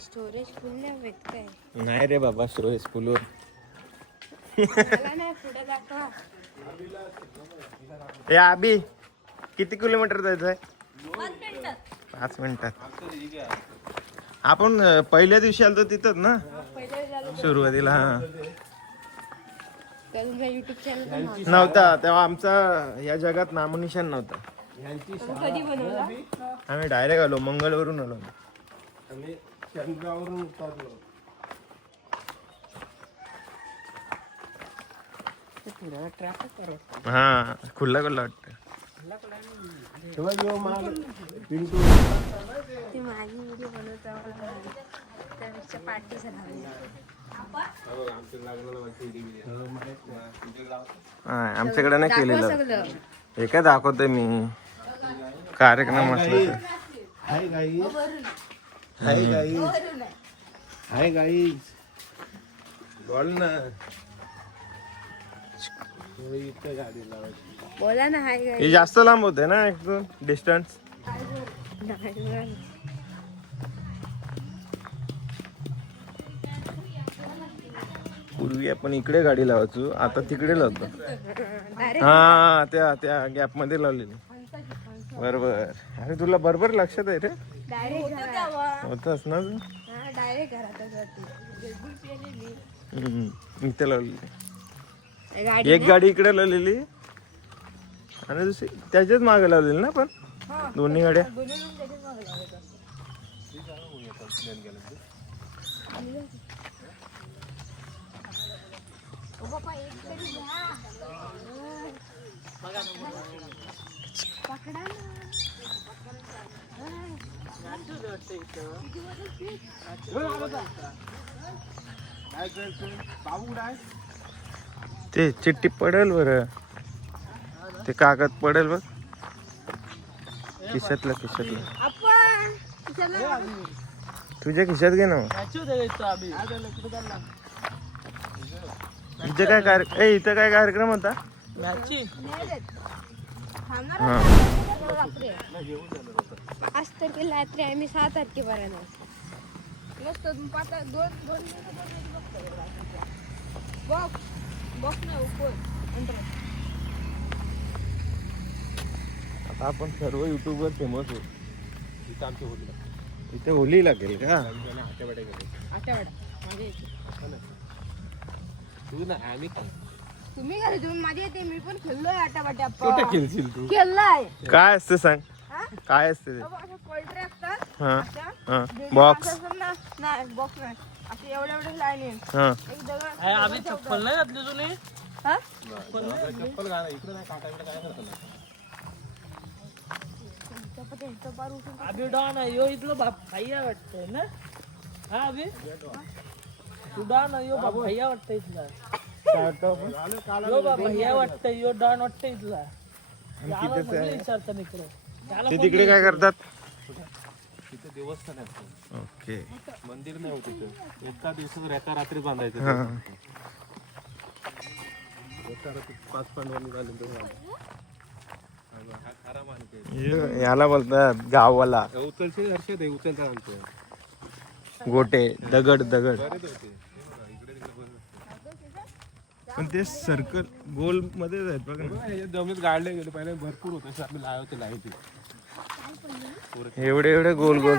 Storage फुल नाही होत काय? नाही रे बाबा, स्टोरेज फुल होत. मला नाही पुढे दाखवा. ए आबी, किती किलोमीटर जायचं आहे? 5 मिनिटात. आपण पहिल्या दिवशी आलो तिथंच ना, सुरुवातीला. हा युट्यूब चॅनल नव्हता तेव्हा, आमचा या जगात नामोनिशान नव्हता. कधी बनवला? आम्ही डायरेक्ट आलो, मंगळवरून आलो. आम्ही चंद्रावरून उतरलो. हा खुल्ला खुल्ला वाटतं. तेव्हा जेव्हा माल पिंटू ती माझी व्हिडिओ बनवता त्यापेक्षा पार्टीच राहिली. आमच्याकडे नाही केलेलं. सगळं हे काय दाखवतोय मी, कार्यक्रम असला. हाय गाई, हाय गाई, हाय गाई, बोल ना. इथं गाडी लावायची. बोला ना. हाय गाय. हे जास्त लांब होते ना एकदम डिस्टन्स. पूर्वी आपण इकडे गाडी लावायचो, आता तिकडे लावतो. हा त्या गॅप मध्ये लावलेली. बरोबर. अरे तुला बरोबर लक्षात आहे रे. होतच ना तू. डायरेक्ट घरातच इथे लावलेली. एक गाडी इकडे लावलेली आणि दुसरी त्याच्याच मागे लावलेली ना, पण दोन्ही गाड्या. ते चिठ्ठी पडेल बरं, ते कागद पडेल बघ खिशातला. तुझ्या खिशात घे ना. इथं काय इथं काय कार्यक्रम होता? आज तर की रात्री आम्ही 7 तारखेपर्यंत आता आपण सर्व युट्यूबवर फेमस होतो. इथं आमची होली इथे होली लागेल का? तू ना आम्ही तुम्ही घरी तुम्ही माझी येते. मी पण खेळलोय आटाबाट्या. कुठे खेळशील तू? खेळलाय. काय असते सांग, काय असते ते? पोल्ट्री असतात. हा हा बॉक्स. नाही बॉक्स नाही, असे एवढे लाईन. हा एक दगड. आम्ही चप्पल नाही घातली तुला. हा? चप्पल घाला इकडे नाही, काटाकडे काय करतो. अभि डॉन आहे यो, इथलं भैया वाटतंय ना. हा अभि तू डॉन आहे, यो भैया वाटतंय इथला. यो भैया वाटतंय, यो डॉन वाटतंय इथला. विचारता इकडे ते तिकडे काय करतात? तिथे देवस्थान असतं. ओके. मंदिर नाही होत तिथे. एका दिवसात एका रात्री बांधायचं. हा एका रात्री 5 पांडवांनी झाले. हा खरा मानते. याला बोलतात गाववाला उचलशील हर्षद, उचलतात आमचं गोटे. दगड पण ते सर्कल गोल मध्येच आहेत बघ ना. जमिनीत गाडले गेले पहिले भरपूर होते. आम्ही लावते लाईटी एवढे गोल गोल.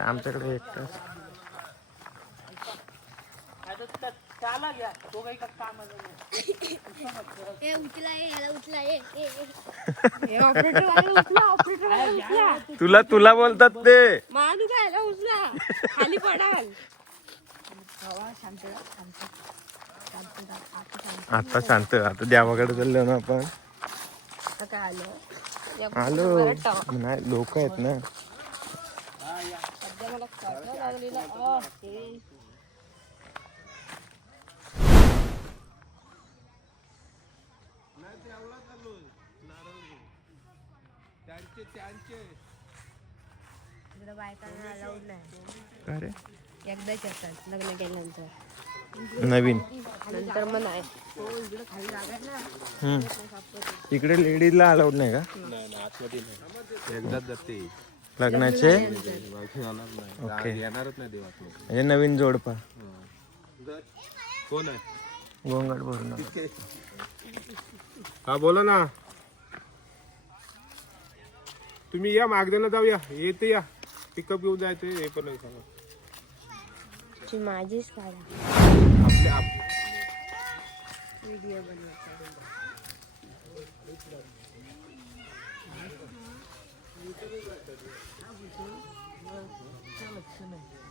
आमच्याकडे एक तास. त्याला घ्या, तो काही काम तुला बोलतात ते. मानू काय उचला, खाली पडाल. आता शांत. आता देवाकडे चाललो ना आपण. काय आलो नाही, लोक आहेत ना. इकडं बायकांना अलाउड नाही. काय रे एकदाच येतात लग्न केल्यानंतर. नवीन नंतर मग नाही. हो इकडं खाली जागा आहे ना. हम्म. इकडे लेडीजला अलाउड नाही का नाही आतमध्ये नाही. एकदाच जाते लग्नाचे? बाकी येणार नाही. ओके. येणारच नाही देवात. म्हणजे नवीन जोडपा कोण आहे? गोंगाट भरून हा बोला ना. तुम्ही या मागद्याला जाऊया. येते या पिकअप घेऊन जायचं हे पण नाही सांगा. ची माझीच काढा. आपल्या व्हिडिओ बनवायचा.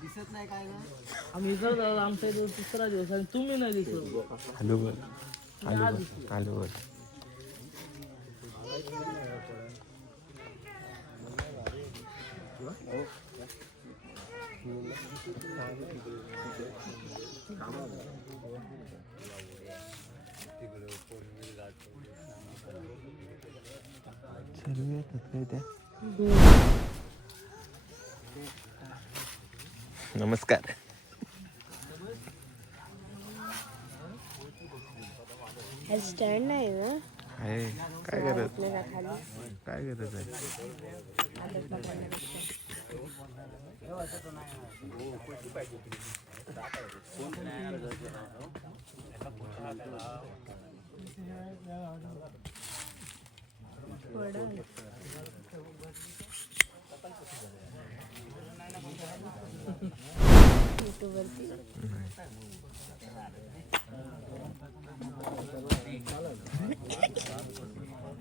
दिसत नाही काय आम्ही इकडं आमच्या इथे तिसरा दिवस आणि तुम्ही नाही दिसत. आलू वर आलू वर सर्व येतात काय त्या. नमस्कार. स्टँड नाही ना. आहे काय करत नाही का खाली. काय करत आहे आदत पकडण्यापेक्षा. युट्यूबवरती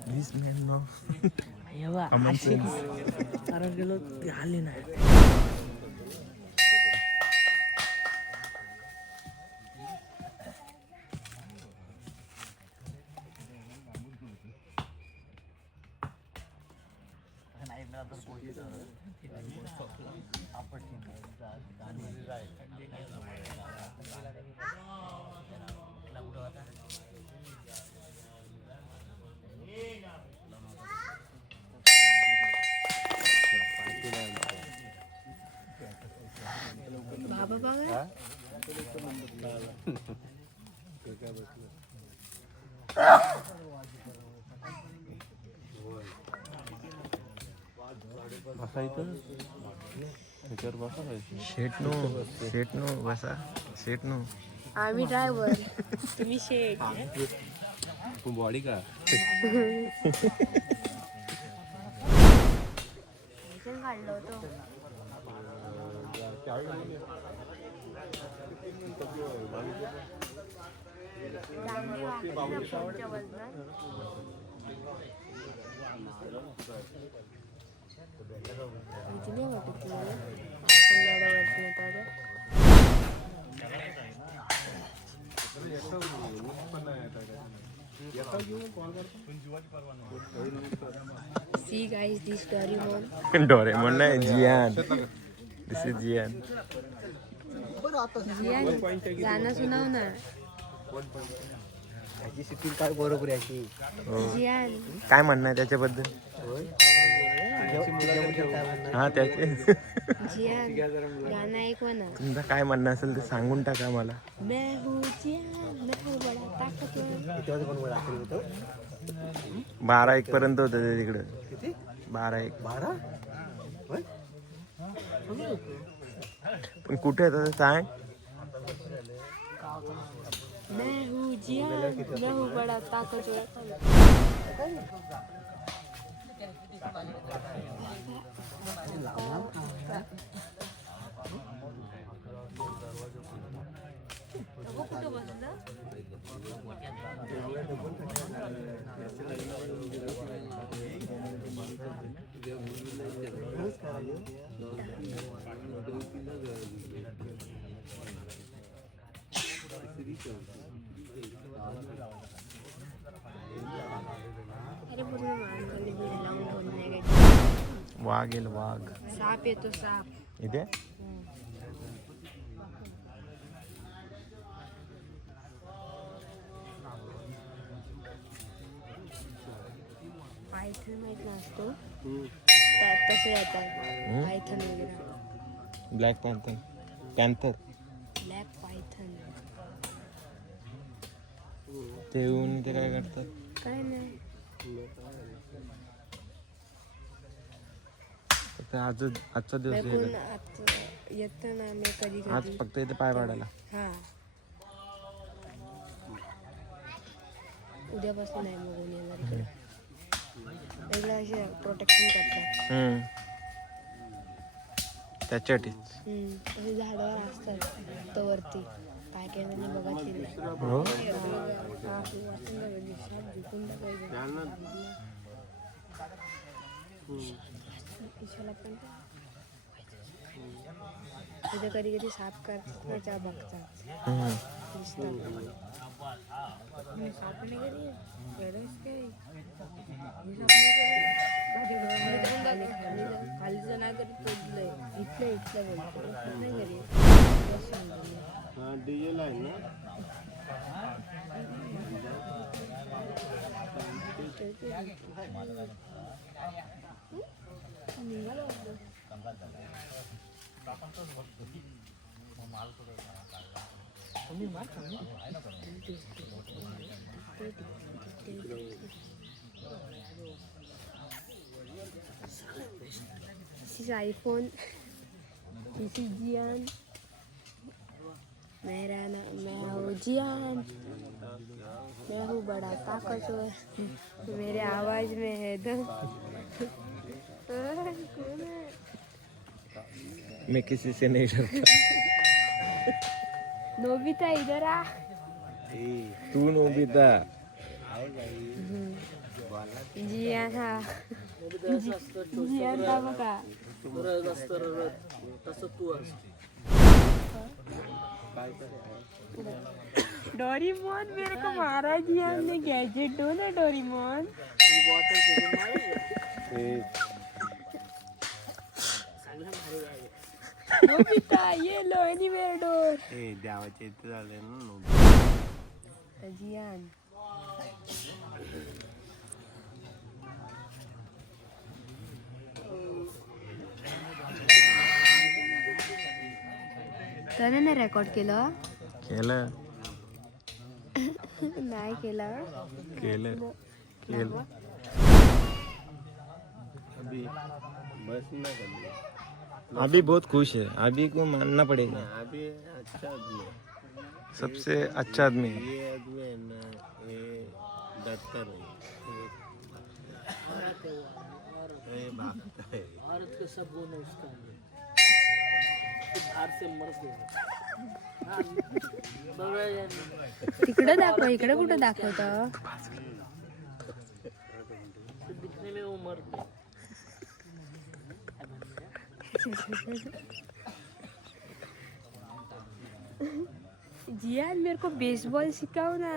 This man no. कारण गेलो ती आली नाही. बाबा बघा. शेट नो बसा शेट नो. आम्ही ड्रायव्हर तुम्ही शेट. तू बॉडी का काढलं होतं. See guys, this Doraemon. Doraemon नाही जियान. दिस इज जियान. जियान गाणं सुनाव ना. काय बरोबर आहे. जियान काय म्हणणं आहे त्याच्याबद्दल? हा त्याचे जियान गाणं ऐकवा ना. तुमचं काय म्हणणं असेल ते सांगून टाका मला. मैं हूँ जियान, मैं हूँ बड़ा ताकतवर. 12-1 पर्यंत होतं ते तिकडं. 12-1 पण कुठे येतं सांग. मैं हूँ जियान, मैं हूँ बड़ा ताकतवर. कुठं बसलं? अरे पूर्ण माणसाने बीड लावून ठेवलं नाही काय. वाघ येईल वाघ. साप येतो साप. इथे पाय पायथन माहित नसतो हम्म. तसे येतात पायथन वगैरे black panther panther black Python ते येऊन ते काय करतात काय नाही फक्त आजचा दिवस पण गेला. आता येतं ना मी कधी आज कधी फक्त इथे पाय पाडायला. हा उद्यापासून नाही मग ऊन येणार इकडे वेगळं असे प्रोटेक्शन करतात त्याच्यासाठीच. असे झाडावर असतात तो वरती काय काय जणी बघत नाही हो ईशाला पण तिथे कधी कधी साफ करतात ना त्या बघतात दिसतात साफ नाही कधी खालीचं नाही कधी तोडलंय इथलं बोलतो नाही कधी हा डिझेल आहे ना. This is iPhone. This is Jian. मैं हूँ जियान मैं हूँ बड़ा ताकतवर मेरे आवाज में है दम कौन है मैं किसी से नहीं डरता. नोबिता इधर आ तू नोबिता. जियान हा जियान का बघा तसं तू असतो डोरीमोन मेरे को मारा जियान ने गैजेट दो ना डोरीमोन नोबिता ये लो एनीवेयर डोर देवाच्या इथे झाले ना. जियान त्याने नाही रेकॉर्ड केलं केलं नाही केलं केलं केलं. अभी बस ना करनी. अभी बहुत खुश है. अभी को मानना पड़ेगा. अभी अच्छा आदमी है. सबसे अच्छा आदमी है. ये आदमी है ना ये डरता नहीं. ये भागता है. भारत के सब गुण है उसका बाहर से मर गया तिकडे दाखव इकडे कुठं दाखवतं दिखने में वो मर गया जियान मेरे को बेसबॉल सिखाओ ना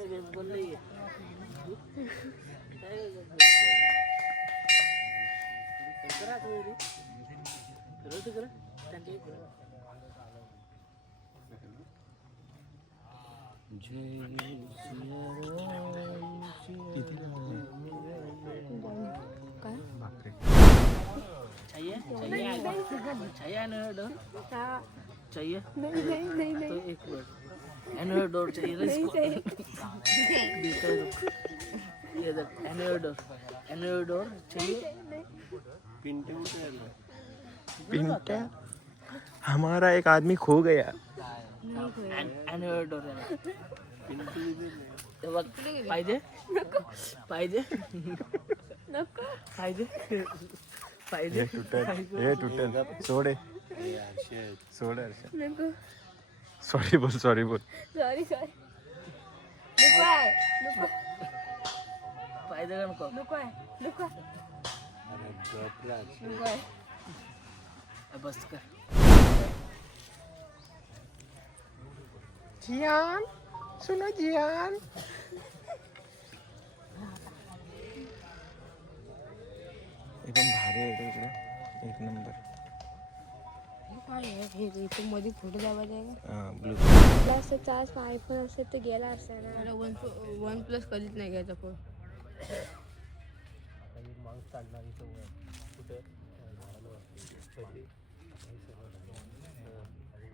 बेसबॉल नहीं है करा तो रे करो तो करा टंडे करा चाहिए चाहिए एनोडोर चाहिए नहीं तो एक मिनट एनोडोर चाहिए ना इसको ये देख एनोडोर चाहिए पिंटा हमारा एक आदमी खो गया. एनोडोर पाहिजे पाहिजे नको पाहिजे हे पाहिजे तुटेल सोडे सोड. नको सॉरी बोल सॉरी नको आहे नको पाहिजे का नको नको आहे नको नको आहे बस कर जियान सुनो जियान. एकदम भारी आहे रे इकडे एक नंबर. काय आहे हे इथं मध्ये फोटो दाबायचा आहे का? हा ब्लू. असं चार्ज आयफोन असेल तर गेला असता ना. वन प्लस कधीच नाही घ्यायचा फोन.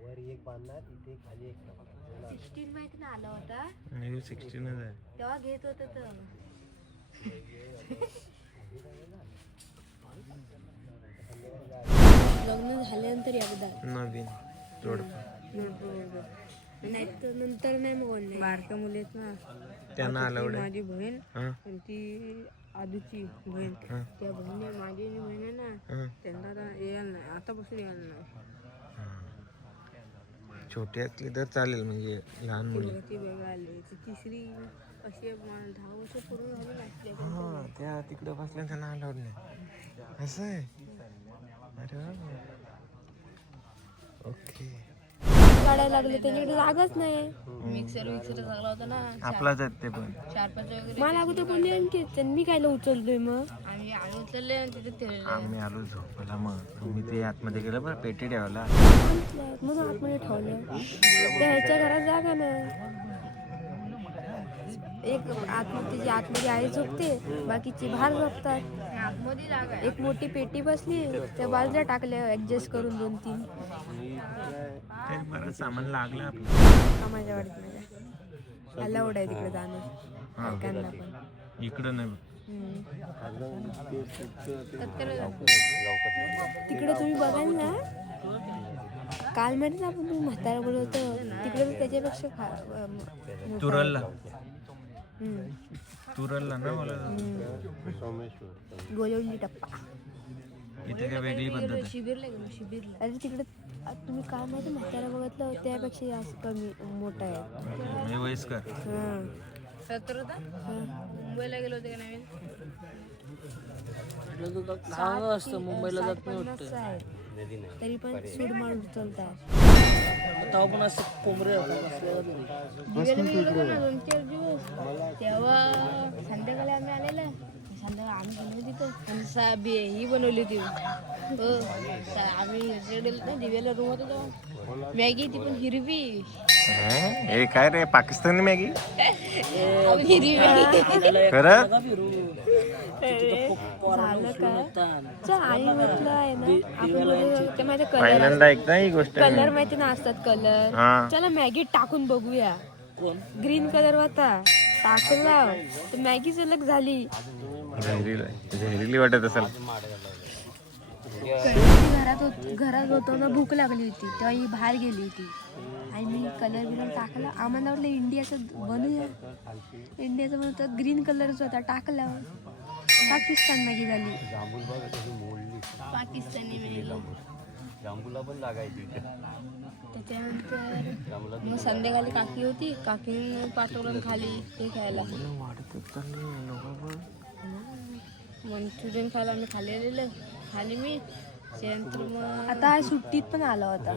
वर एक बांधणार इथे खाली एक 16 माहिती ना आला होता 16 आहे. तेव्हा घेत होत तर. लग्न झाल्यानंतर एकदा नवीन जोड. नाही तर नंतर नाही मग ऑनलाईन. बारक्या मुलीत ना त्यांना अलाउड आहे. माझी बहीण हा आणि ती आधीची बहीण हा. त्या बहिणी माझी आणि बहीण आहे ना हा. त्यांना आता यायला नाही आतापासून यायला नाही. छोटी असली तर चालेल म्हणजे लहान मुली. ती वेगळं आली ती तिसरी अशी 10 वर्ष पूर्ण झाली लागते. हा त्या तिकडे बसल्या त्यांना अलाउड नाही असं आहे. अरे वा. ओके. काढायला लागले त्यांच्याकडे जागाच नाही. मिक्सर लागला होता ना आपलाच आहेत ते पण. 4-5 वगैरे मला अगोदर कोणी आणखी मी कायला उचलतोय मग आम्ही उचलले आणि तिथे ठेवले. आम्ही आलो झोपायला मग मी ते आतमध्ये गेलं बरं पेटी ठेवायला म्हणून आतमध्ये ठेवलं. ह्याच्या घरात जागा नाही. एक आतमध्ये आतमध्ये आई झोपते बाकीची बाहेर झोपतात. एक मोठी पेटी बसली त्या बाजूला टाकल्या ऍडजस्ट करून 2-3. काही बरं सामान लागलं आपलं. कामाच्या वाडीत अलाउड आहे तिकडे जाणं बायकांना पण. इकडं नाही. तिकडे तुम्ही बघाल ना काल माहिती आपण तुम्ही म्हातारा बोलवतो तिकडे त्याच्यापेक्षा तुरलला ना मला गोलवली टप्पा. इथे काय वेगळी पद्धत आहे. शिबिरला अरे तिकडे तुम्ही काय माहिती म्हातारा बघितलं त्यापेक्षा जास्त कमी मोठा आहे. हे वयस्कर. मुंबईला गेलो होते का नवीन असतं मुंबईला जात नाही वाटतं. तरी पण सूड मारून उचलतात. तेव्हा पण असं कोंबरे दिवेला मी गेलो ना 2-4 दिवस तेव्हा संध्याकाळी आम्ही आलेलं. संध्याकाळी आम्ही गेलो तिथं आणि ही बनवली होती. आम्ही दिवेला रूम होतो तेव्हा मॅगी ती पण हिरवी. हे काय रे पाकिस्तानी मॅगी हिरवी मॅगी खरं. झालं का आई म्हटलं आहे ना आपण ते माहिती कलर पहिल्यांदा ऐकता ही गोष्ट. कलर माहिती ना असतात कलर. हा. चला मॅगी टाकून बघूया. ग्रीन कलर होता टाकला तर मॅगी सलग झाली. झेरीली वाटत असेल. घरात होतो ना भूक लागली होती तेव्हा ही बाहेर गेली होती आणि मी कलर बिलर टाकला. आम्हाला वाटलं इंडियाचं बनवूया. इंडियाचं बनवतात ग्रीन कलरच होता टाकला पाकिस्तान मॅगी झाली. पाकिस्तानी मॅगी जांबूला पण लागायची. त्याच्यानंतर मग संध्याकाळी काकी होती काकीने पाठवलं खाली ते खायला मंचुरियन खायला आम्ही खाली आलेलं खाली मी. त्यानंतर मग आता सुट्टीत पण आला होता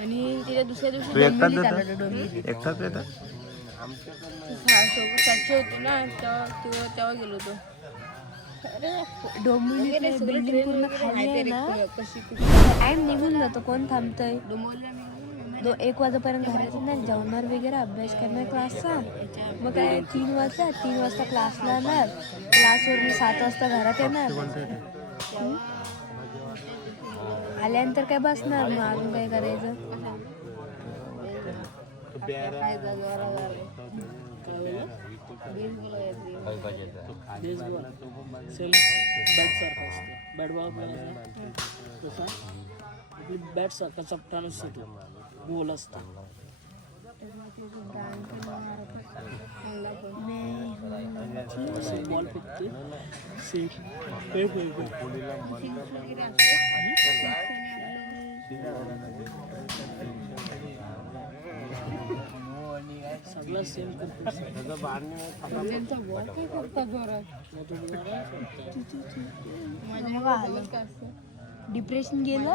आणि तिच्या दुसऱ्या दिवशी एकटाच येतात. सोबत साक्षी होती ना तेव्हा गेलो होतो. डोंबिवली बिल्डिंग पूर्ण खाली आहे ना टाइम निघून जातो. कोण थांबतंय 1 वाजेपर्यंत घरात नाही जेवणार वगैरे अभ्यास करणार क्लासचा. मग काय 3 वाजता क्लासला येणार. क्लासवर मी 7 वाजता घरात येणार. आल्यानंतर काय बसणार मग अजून काय करायचं. बॅट सारखा चपटा नसतो गोल असतो. बॉल फेकते सगळं सेम करतो. डिप्रेशन गेलं.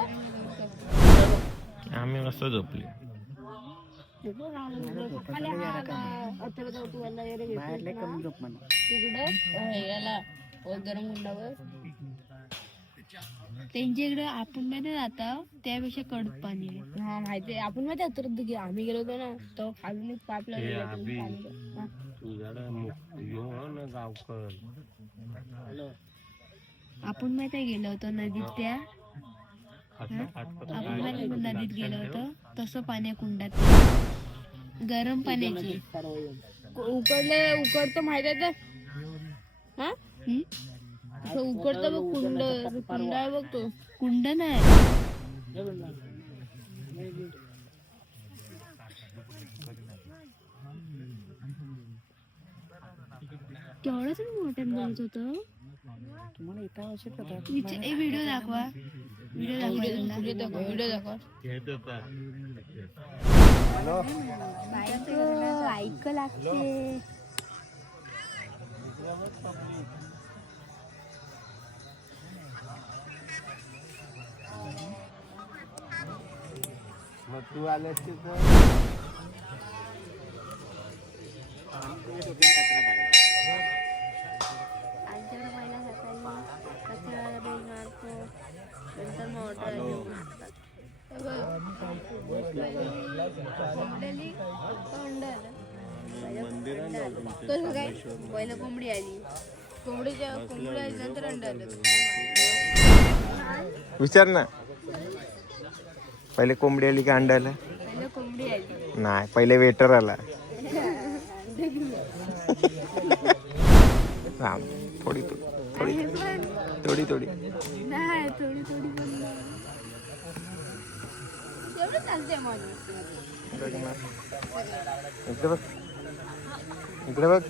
आम्ही मस्त झोपली. गरम गुंडावर त्यांच्या इकडे आपण मध्ये जाता त्यापेक्षा कडक पाणी आहे. हा माहिती आपण मध्ये उतरत की आम्ही गेलो होतो ना तो खाली पाईप आपण माहिती गेलो होतो नदीत त्या आपण माहिती नदीत गेलो होतो तसं पाण्या कुंडात गरम पाण्याची उकडतं माहिती आहे तर उकडतं बघ कुंड आहे बघ तो कुंड नाही केवढंच मोठ्यात बोलत होतं व्हिडिओ दाखवा व्हिडिओ दाखवा ऐक लागते मग तू आल्यास तिथं आमच्याकडे पहिला सकाळी कचरा मारतो नंतर मग कसं काय पहिलं कोंबडी आली कोंबडी आली नंतर अंड आलं विचार ना पहिले कोंबडी आली का अंडा आला पहिलं कोंबडी आली नाही पहिले वेटर आला थोडी थोडी थोडी थोडी नाही थोडी थोडी पण तेवढं चालते माझं इकडे बघ इकडे बघ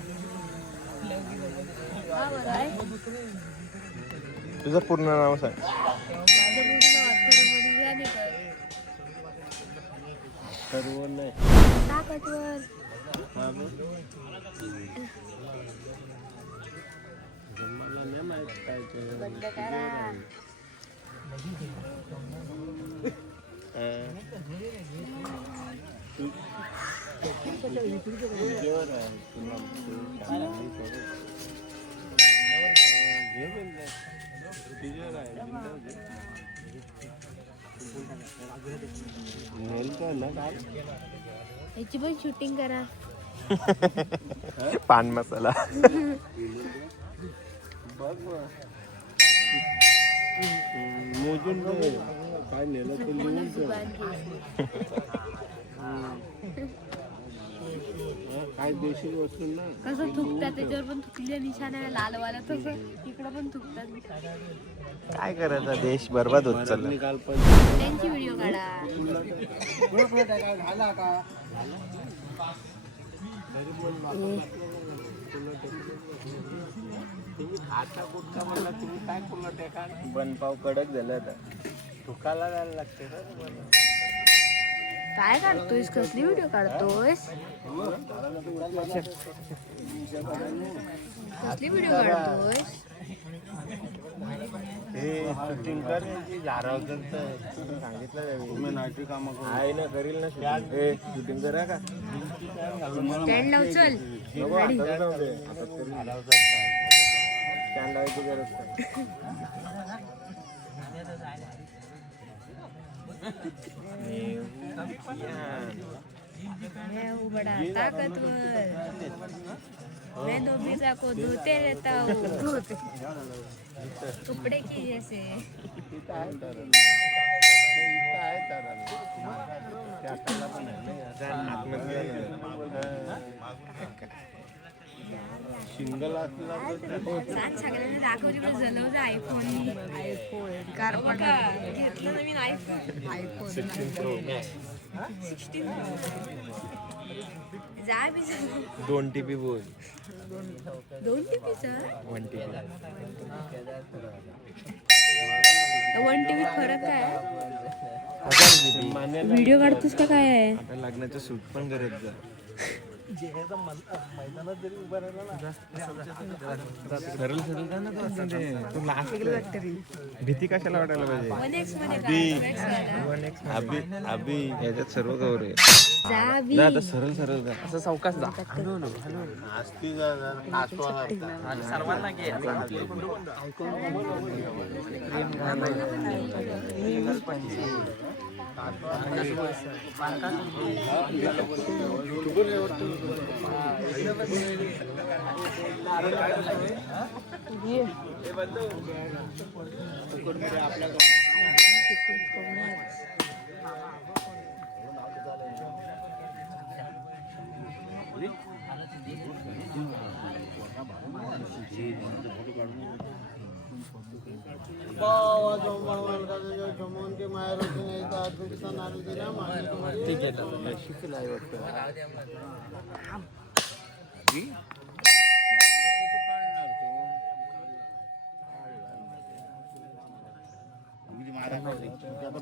हा बरं आहे तुझं पूर्ण नाव सांग माझं पूर्ण अथर्वमध्ये झाले का सर्व नाही ताकदवर बंद करा याची पण शूटिंग करा पान मसाला मोजून काय नेलं ते लिहून काय देशी वस्तू ना कसं थुकतात त्याच्यावर पण थुकल्या निशाण आहे लालवाला तसं इकडं पण थुकतात काय करायचं देश बर्बाद होत चालला त्यांची व्हिडिओ काढा बनपाव कडक झाला आता थुकाला जायला लागते काय काढतोयस कसली व्हिडिओ काढतोयस कसली व्हिडिओ काढतोयस शूटिंग कर सांगितलं आहे ना करील ना शूटिंग करा का स्टँड लाव चल गाडी स्टँड लावायची गरज नाही मैं हूँ बड़ा ताकतवर मैं धोबीचा को धोते रहता हूँ कपड़े की जैसे सिंगल असला सांग सगळ्यांना दाखवली पण जलवलं आयफोन कार घेतलं नवीन आयफोन 16 जा बी 2 TB बोल 2 TBचा 1 TB 1 TB फरक काय व्हिडिओ काढतोस का काय आहे आता लग्नाचं शूट पण करत जा मैदानात जरी उभा राहिला ना सरळ सरळ जा ना तू लास्ट भीती कशाला वाटायला पाहिजे अभि याच्यात सर्व कवर आहे जा आता सरळ सरळ जा असं सावकाश जा सर्वांना घे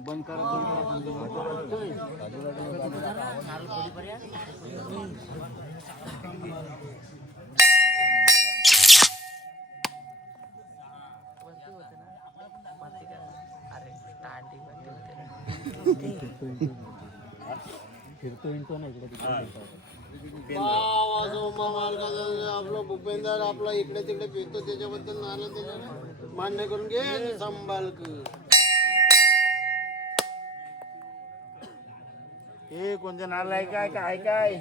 बंद करा आपलं भूपेंदर आपला इकडे तिकडे फिरतो त्याच्याबद्दल नालं त्याच्याने मान्य करून घे संभालक हे कोणत्या नाला आहे काय काय काय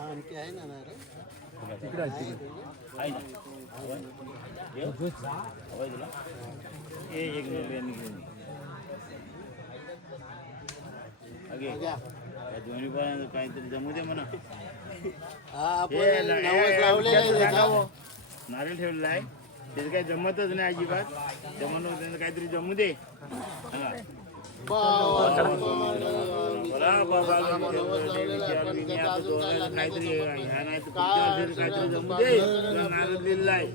आणखी आहे ना रे दोन्ही पण काहीतरी जमू दे म्हणा नारळ ठेवलेला आहे त्याचं काही जमतच नाही अजिबात जमून त्यांना काहीतरी जमू दे काहीतरी काहीतरी जमू दे नारळ दिलेला आहे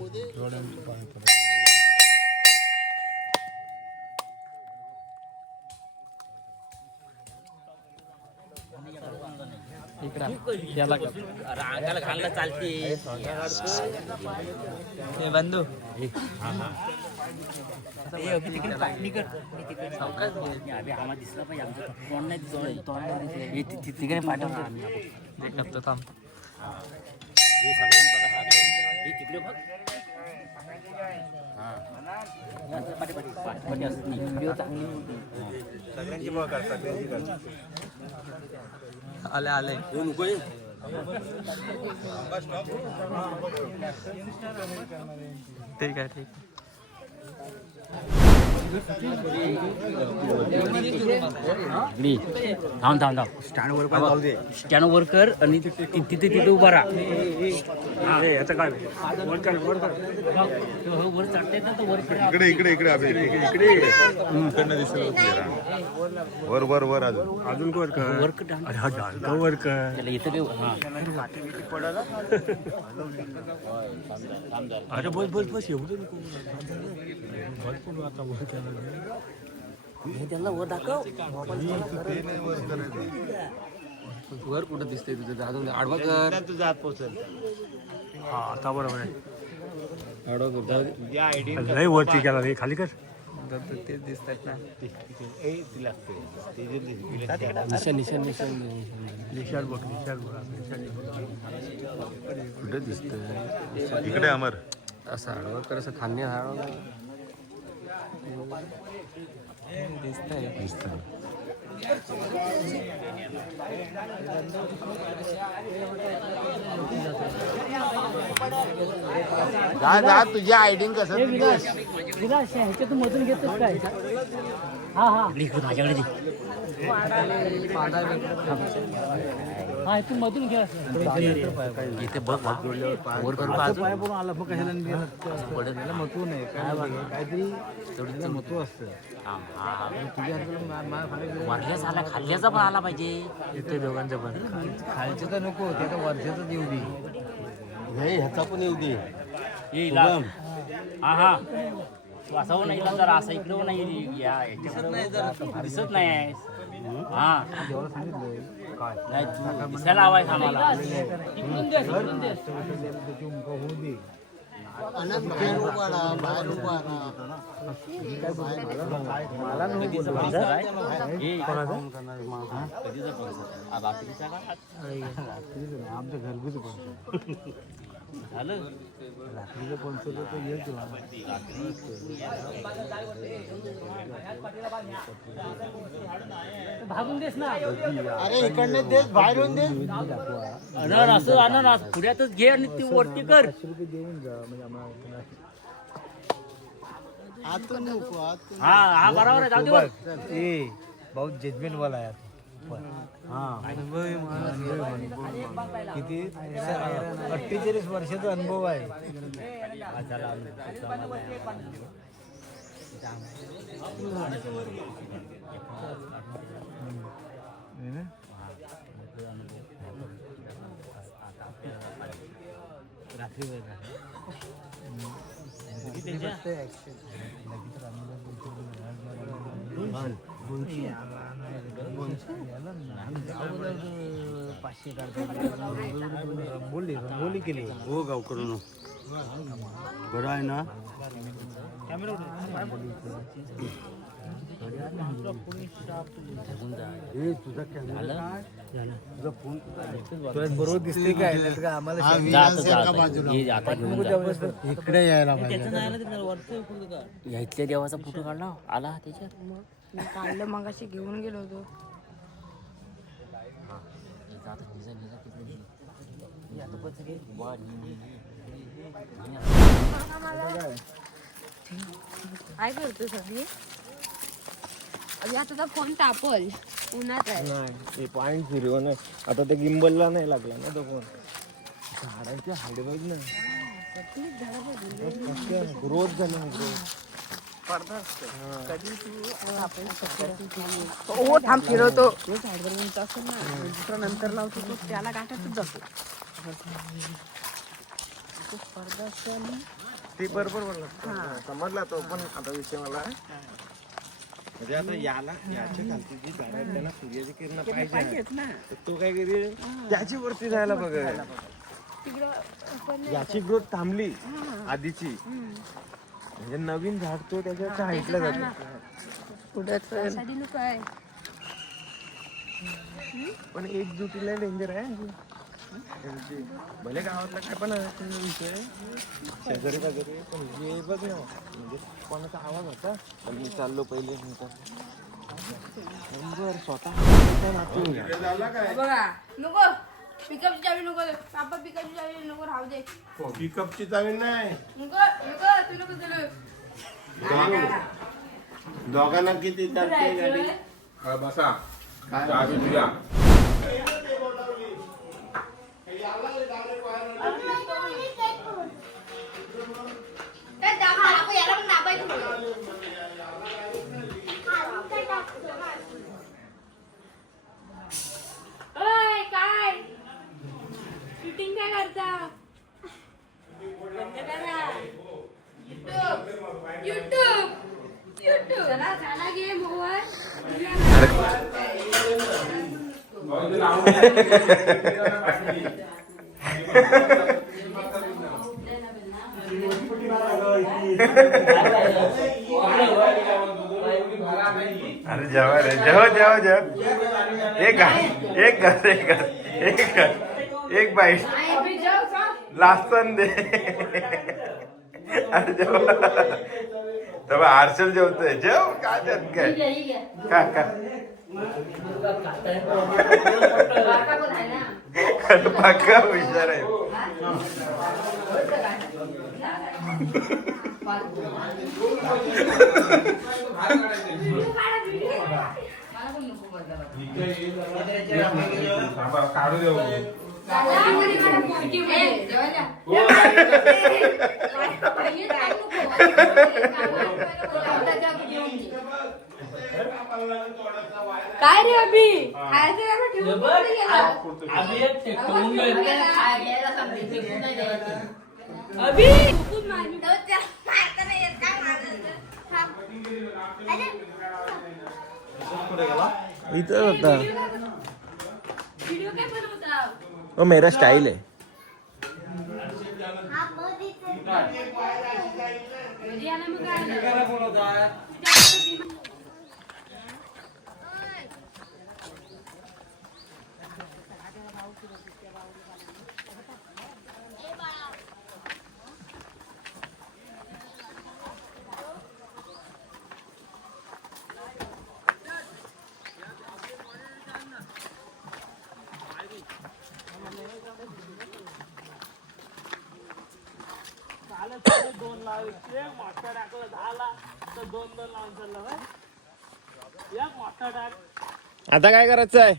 अंगाला घालला चालते बंधू आम्हाला दिसला पाहिजे आमचं तोंड नाही दिसलं तिकडे पाठवतो थांब तिकडे बघ व्हिडिओ चांगली सगळ्यांची बघ सगळ्यांची आले आले ठीक आहे ठीक थांब थांब थांब स्टँड वर कर आणि तिथे उभा राहा याचं काय वर चढते ना तर वर इकडे इकडे इकडे इकडे इकडनं दिसलं वर वर वर अजून वर कर वर कर वर कर इथं अरे बस बस बस एवढं त्याला वर दाखव वर कुठं दिसतंय तुझं अजून आडवा कर तुझा हात पोचल हा आता बरोबर आहे तुझ्या आयडी लय वरती केला रे खाली कर तेच दिसत आहेत ना निशान निशान निशान निशान बघ निशान कुठं दिसत इकडे अमर असं आडवं कर असं खांदे आडवं दिसत जा तुझ्या आयडी कसं ह्याच्यातून मधून घेतोस काय हा हा माझ्याकडे हा तू मधून घे इथे बघ वर करू आला मग कशाला पडत नाही मग तू नाही काहीतरी तेवढं तो असतं वरल्याचा आला खाल्ल्याचा पण आला पाहिजे येते दोघांचं पण खायचं तर नको ते तर वर्षाचं येऊ दे नाही ह्याचा पण येऊ दे येईल हा असं नाही जरा असं इकडे नाही या दिसत नाही हा नाही तू दिसायला हवायस आम्हाला अनंत बाहेर उभा राहा बाहेर उभा राहा आमचं घरगुती पण झालं रात्रीचं पंचवलं तर येईल तुला भागून देस ना अरे इकडनं देश बाहेरून दे अननस अननस पुढ्यातच घे आणि ती वरती कर देऊन जा म्हणजे आम्हाला आतून नको आतून हा हा बरोबर आहे जाऊ दे वर. ए बहुत जजमेंट वाला आहे किती 48 वर्षाचा अनुभव आहे रंगोली केली हो गावकरून बरं आहे ना हे तुझा कॅमेरा तुझा फोन बरोबर दिसते काय नाही तर आम्हाला इकडे यायला पाहिजे इथल्या देवाचा फोटो काढला आला त्याच्यात मी काढलं मग अशी घेऊन गेलो होतो. काय करतो सगळी आता तर फोन तापल उन्हात आहे. नाही 0.0 नाही आता ते गिम्बलला नाही लागला ना तो फोन झाडांची हाईट बघ ना ग्रोथ झाली ना ग्रोथ हो थांब फिरवतो झाडवर उंच असेल ना दुसरा नंतर लावतो तो त्याला गाठातच जातो. ते बरोबर बोलला समजला तो पण आता विषय मला म्हणजे आता याच्या खालची जी झाड आहेत त्यांना सूर्याची किरण पाहिजे ना तर तो काय करेल त्याची वरती जायला बघेल याची ग्रोथ थांबली आधीची म्हणजे नवीन झाड तो त्याच्या हाईटला जातो काय पण एकजुटीला डेंजर आहे त्यांची भले गावातला काय पण आहे पण विषय शेजारी पाजारी पण हे बघ ना म्हणजे कोणाचा आवाज होता पण मी चाललो पहिले नंबर स्वतः बघा नको पिकअपची चावी नको पापा पिकअपची चावी नको राहू दे पिकअपची चावी नाही नको नको तू नको चलू दोघांना किती चालते गाडी बसा याला पण दाबायचं काय शूटिंग काय करता युट्यूब चला घे मोबाईल अरे जेवा रे जेव एक बाईट लासन दे अरे जेव तर आरशल जेवतोय जेव काय त्यात काय पक्का हुशार आहे काढू देऊ काय रे अभि खायचं का ना ठेवून कुठे गेला? आम्ही एक ठेवून गेलो. अभि खूप मारली. तो त्या मारता नाही येत, काय मारलं? थांब. इथं होता व्हिडिओ काय बनवता? वो मेरा स्टाइल है. याला मग काय? झालं तरी 2 लावायचे. मोठा टाकलं 10 ला तर 2 लावून चाललं होय. एक मोठा टाक. आता काय करायचं आहे?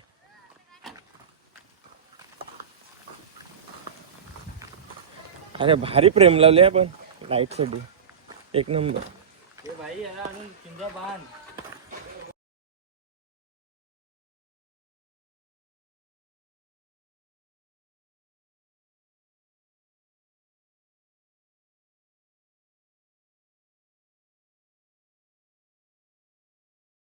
अरे भारी प्रेम लावले आपण लाईट साठी. एक नंबर. हे भाई याला आणून पिंजा बांध.